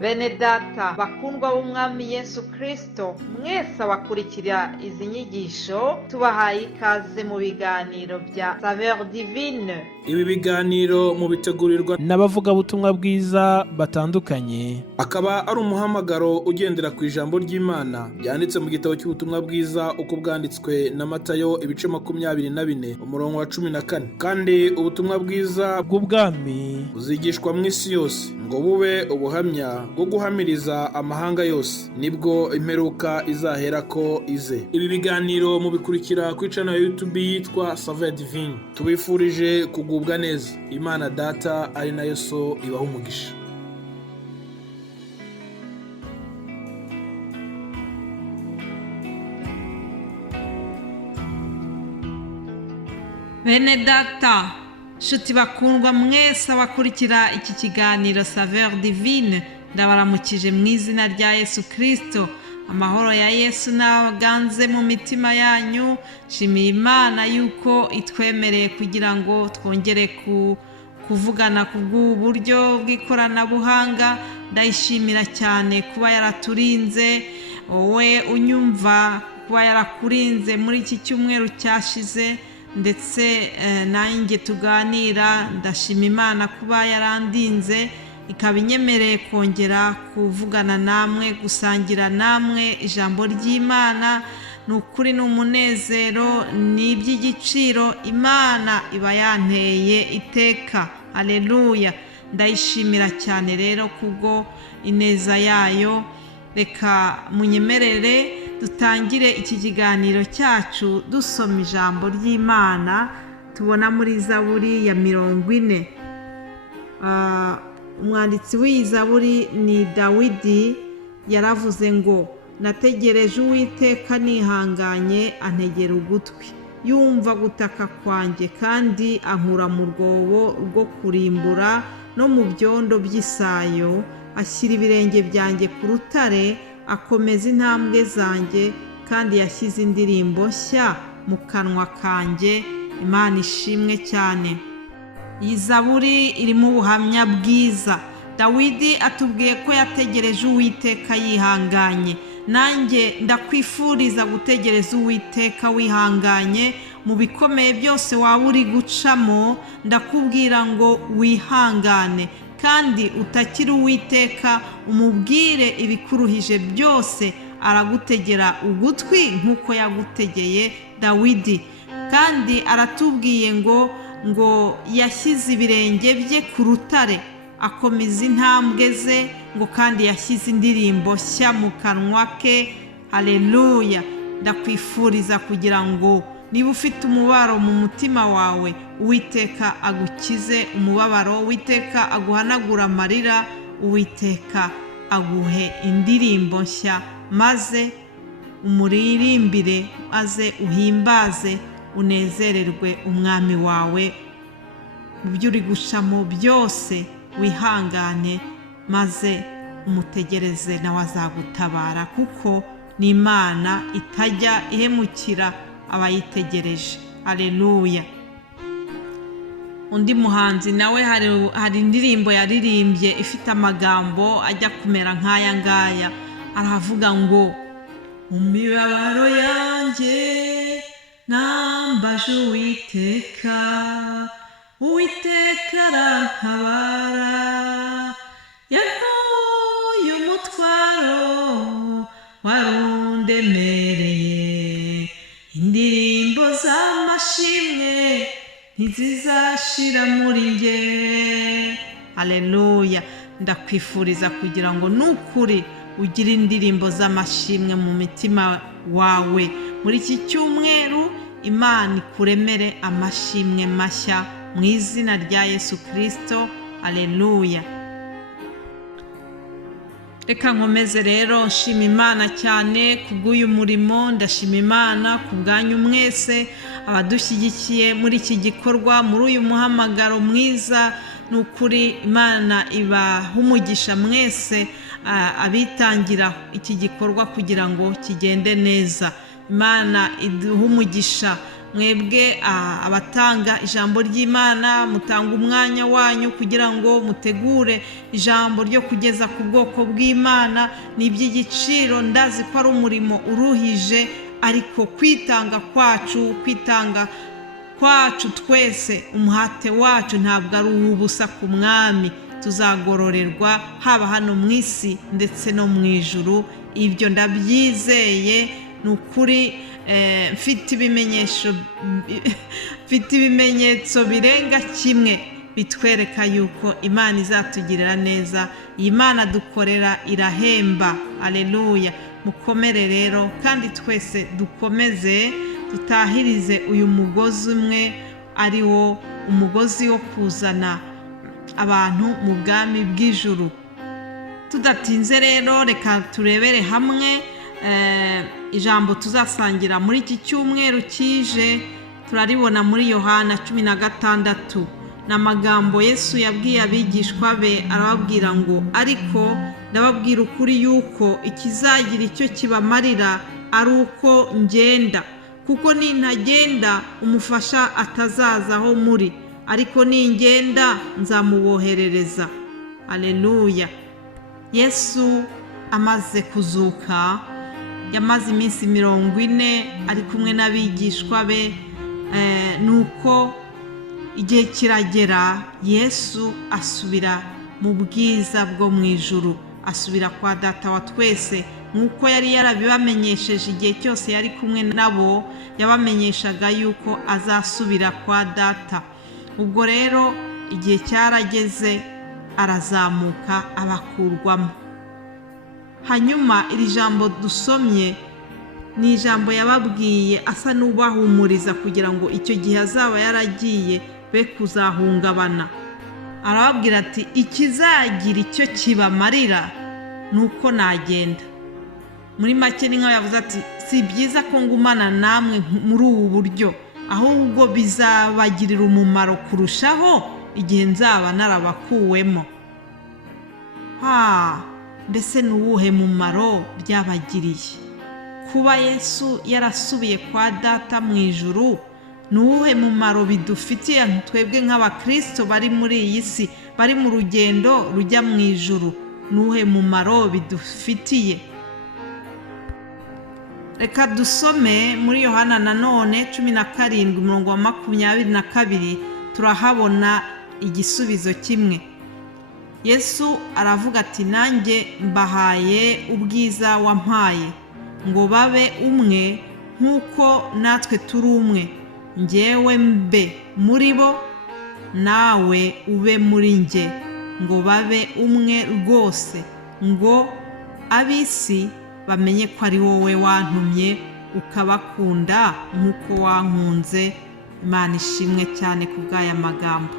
Bene data bakundwa b'umwami Yesu Kristo, mwese abakurikira izi nyigisho tubahaye ikaze mu biganiro bya Saveur Divine. Ibi biganiro mu bitegurirwa n'abavugabutumwa bwiza batandukanye, akaba ari umuhamagaro ugendera ku ijambo ry'Imana byanditse mu gitabo cy'ubutumwa bwiza uko bwanditswe na Matayo ibice 24 umurongo wa 14. Kandi ubutumwa bwiza bw'ubwami buzigishwa mu isi yose ngo bube ubuhamya bwo guhamiriza amahanga yose, nibwo imperuka izahera ko ize. Ibi biganiro mubikurikira ku channel ya YouTube yitwa Saveur Divine. Tubifurije kugubwa neza. Imana Data ari nayo So ibaha umugisha. Bene data, shuti bakundwa mwese abakurikira iki kiganiro Saveur Divine, ndabaramukije mu izina rya Yesu Kristo. Amahoro ya Yesu naganze mu mitima yanyu. Shimiye Imana yuko itwemereye kugira ngo twongere kuvugana ku bw'uburyo bw'ikoranabuhanga. Ndayishimira cyane kuba yaraturinze, wowe unyumva, kuba yarakurinze muri iki cyumweru cyashize, ndetse nanjye tuganira. Ndashima Imana kuba yarandinze, ikaba inyemereye kongera kuvugana namwe, gusangira namwe ijambo ry'Imana. Ni ukuri n'umunezero, ni iby'igiciro Imana iba yanteye iteka. Haleluya! Ndayishimira cyane rero kubwo ineza yayo. Reka munyemerere dutangire iki kiganiro cyacu dusoma ijambo ry'Imana tubona muri Zaburi ya 40. Umwanditsi w'iyi Zaburi ni Dawidi. Yaravuze ngo, nategereje Uwiteka nihanganye, antegera ugutwi, yumva gutaka kwanjye kandi ankura mu rwobo rwo kurimbura no mu byondo by'isayo. Ashyira ibirenge byanjye ku rutare, akomeza intambwe zanjye, kandi yashyize indirimbo nshya mu kanwa kanjye. Imana ishimwe cyane. Iyi Zaburi irimo ubuhamya bwiza. Dawidi atubwiye ko yategereje Uwiteka yihanganye. Nanjye ndakwifuriza gutegereza Uwiteka wihanganye. Mu bikomeye byose waba uri gucamo, ndakubwira ngo wihangane kandi utakira Uwiteka, umubwire ibikuruhije byose. Aragutegera ugutwi nk'uko yagutegeye Dawidi. Kandi aratubwiye ngo yashyize ibirenge bye ku rutare, akomeza intambwe ze, ngo kandi yashyize indirimbo nshya mu kanwa ke. Haleluya! Ndakwifuriza kugira ngo niba ufite umubabaro mu mutima wawe, Uwiteka agukize umubabaro, Uwiteka aguhanagura amarira, Uwiteka aguhe indirimbo nshya, maze umuririmbire, maze uhimbaze, unezererwe umwami wawe mu byo uri gucamo byose. Wihangane maze umutegereze, nawe azagutabara, kuko ni Imana itajya ihemukira abayitegereje. Haleluya! Undi muhanzi nawe hari indirimbo yaririmbye ifite amagambo ajya kumera nk'aya ngaya. Aravuga ngo, mu mibabaro yanjye nambaje Uwiteka, Uwiteka arantabara, yankuye umutwaro warundemereye. Indirimbo z'amashimwe ntizizashira muri nge. Haleluya! Ndakwifuriza kugira ngo nukuri ugire indirimbo z'amashimwe mu mitima wawe. Muri iki cyumweru Imana ikuremere amashimwe mashya mu izina rya Yesu Kristo. Haleluya! Reka nkomeze rero nshima Imana cyane kubw'uyu murimo. Ndashima Imana kubwanyu mwese abadushyigikiye muri iki gikorwa, muri uyu muhamagaro mwiza. Nukuri Imana ibaha umugisha mwese abitangira iki gikorwa kugira ngo kigende neza. Imana iduha umugisha mwebwe abatanga ijambo ry'Imana mutanga umwanya wanyu kugira ngo mutegure ijambo ryo kugeza ku bwoko bw'Imana. Ni iby'igiciro, ndazi ko ari umurimo uruhije, ariko kwitanga kwacu twese, umuhate wacu ntabwo ari uw'ubusa ku mwami. Tuzagororerwa haba hano mu isi ndetse no mu ijuru. Ibyo ndabyizeye, ni ukuri. Mfite ibimenyetso birenga kimwe bitwereka yuko Imana izatugirira neza. Iyi Mana dukorera irahemba. Aleluya. Mukomere rero, kandi twese dukomeze dutahirize uyu mugozi umwe, ari wo umugozi wo kuzana abantu mu bwami bw'ijuru. Tudatinze rero, reka turebere hamwe ijambo tuzasangira muri iki cyumweru kije. Turaribona muri Yohana 16. N'amagambo Yesu yabwiye abigishwa be, arababwira ngo ariko ndababwira ukuri yuko ikizagira icyo kibamarira ari uko ngenda, kuko nintagenda umufasha atazaza aho muri, ariko ningenda nzamuboherereza. Aleluya. Yesu amaze kuzuka, yamaze iminsi 40 ari kumwe n'abigishwa be. Nuko igihe kiragera, Yesu asubira mu bwiza bwo mu ijuru, asubira kwa Data wa twese, nk'uko yari yarabibamenyesheje igihe cyose yari kumwe nabo. Yabamenyeshaga yuko azasubira kwa Data. Ubwo rero igihe cyarageze, arazamuka abakurwamo. Hanyuma iri jambo dusomye ni ijambo yababwiye asa n'ubahumuriza kugira ngo icyo gihe azaba yaragiye be kuzahungabana. Arababwira ati ikizagira icyo kibamarira nuko nagenda. Muri make ni nkaho yavuze ati si byiza ko ngumana namwe muri ubu buryo, ahubwo bizabagirira umumaro kurushaho igihe nzaba narabakuwemo. Mbese ni uwuhe mumaro byabagiriye kuba Yesu yarasubiye kwa Data mu ijuru? Ni uwuhe mumaro bidufitiye twebwe nk'abakristo bari muri iyi si, bari mu rugendo rujya mu ijuru? Ni uwuhe mumaro bidufitiye? Reka dusome muri Yohana nanone 17:22. Turahabona igisubizo kimwe. Yesu aravuga ati nanjye mbahaye ubwiza wampaye, ngo babe umwe nk'uko natwe turi umwe, njyewe mbe muri bo nawe ube muri njye, ngo babe umwe rwose, ngo ab'isi bamenye ko ari wowe wantumye ukabakunda nk'uko wankunze. Imana ishimwe cyane ku bw'aya magambo.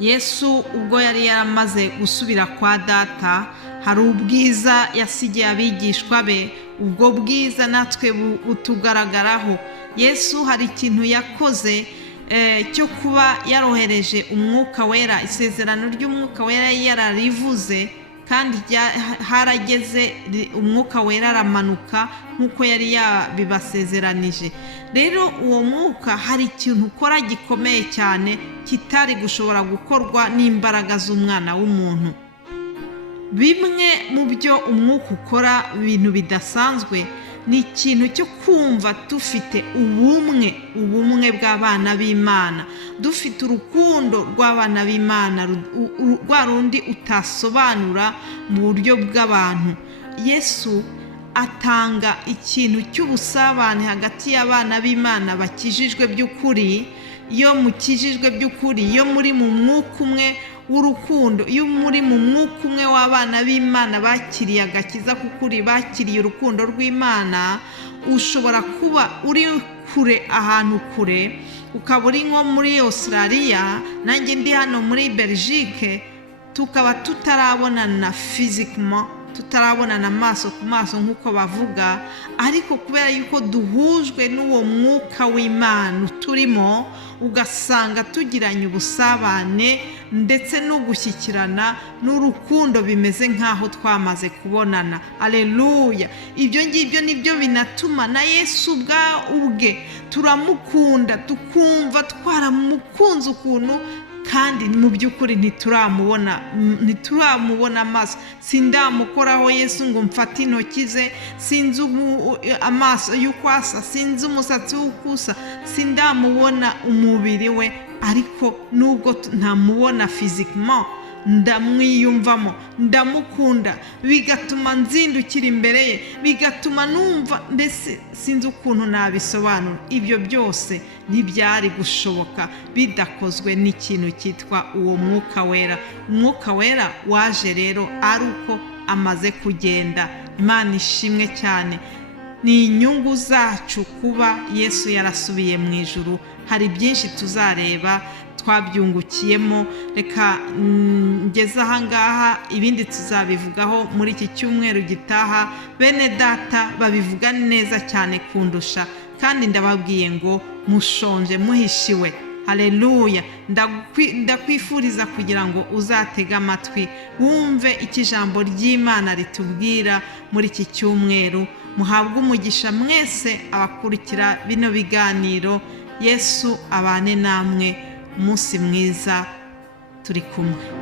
Yesu ubwo yari yaramaze gusubira kwa Data, hari ubwiza yasigiye abigishwa be. Ubwo bwiza natwe butugaragaraho. Yesu hari ikintu yakoze cyo kuba yarohereje umwuka wera. Isezerano ry'umwuka wera yararivuze, kandi harageze umwuka wera aramanuka nk'uko yari yabibasezeranije. Rero uwo mwuka hari ikintu ukora gikomeye cyane, kitari gushobora gukorwa n'imbaraga z'umwana w'umuntu. Bimwe mu byo umwuka ukora, ibintu bidasanzwe, ni ikintu cyo kumva dufite ubumwe bw'abana b'Imana, dufite urukundo rw'abana b'Imana, rwa rundi utasobanura mu buryo bw'abantu. Yesu atanga ikintu cy'ubusabane hagati y'abana b'Imana bakijijwe by'ukuri. Iyo mukijijwe by'ukuri, iyo muri mu mwuka umwe w'urukundo, iyo muri mu mwuka umwe w'abana b'Imana bakiriye agakiza k'ukuri, bakiriye urukundo rw'Imana, ushobora kuba uri kure, ahantu kure, ukaba uri nko muri Australia, nanjye ndi hano muri Belgique, tukaba tutarabonana physiquement, tutarabonana amaso ku maso nk'uko bavuga, ariko kubera yuko duhujwe n'uwo mwuka w'Imana turimo, ugasanga tugiranye ubusabane ndetse no gushyikirana n'urukundo bimeze nk'aho twamaze kubonana. Aleluya! Ibyo ngibyo nibyo binatuma na Yesu ubwe turamukunda, tukumva twaramukunze ukuntu, kandi mu by'ukuri ntituramubona amaso. Sindamukoraho Yesu ngo mfate intoki ze, sinzi amaso y'uko asa, sinzi umusatsi w'uko usa, sindamubona umubiri we, ariko nubwo ntamubona physiquement, ndamwiyumvamo, ndamukunda, bigatuma nzindukira imbere ye, bigatuma numva, mbese sinzi ukuntu nabisobanura. Ibyo byose ntibyari gushoboka bidakozwe n'ikintu cyitwa uwo mwuka wera. Umwuka wera waje rero ari uko amaze kugenda. Imana ishimwe cyane. Ni inyungu zacu kuba Yesu yarasubiye mu ijuru. Hari byinshi tuzareba twabyungukiyemo. Reka ngeze ahangaha, ibindi tuzabivugaho muri iki cyumweru gitaha. Bene data babivuga neza cyane kundusha, kandi ndababwiye ngo mushonje muhishiwe. Haleluya! Ndakwifuriza kugira ngo uzatege amatwi wumve icyo ijambo ry'Imana ritubwira muri iki cyumweru. Muhabwe umugisha mwese abakurikira bino biganiro. Yesu abane namwe. Umunsi mwiza, turi kumwe.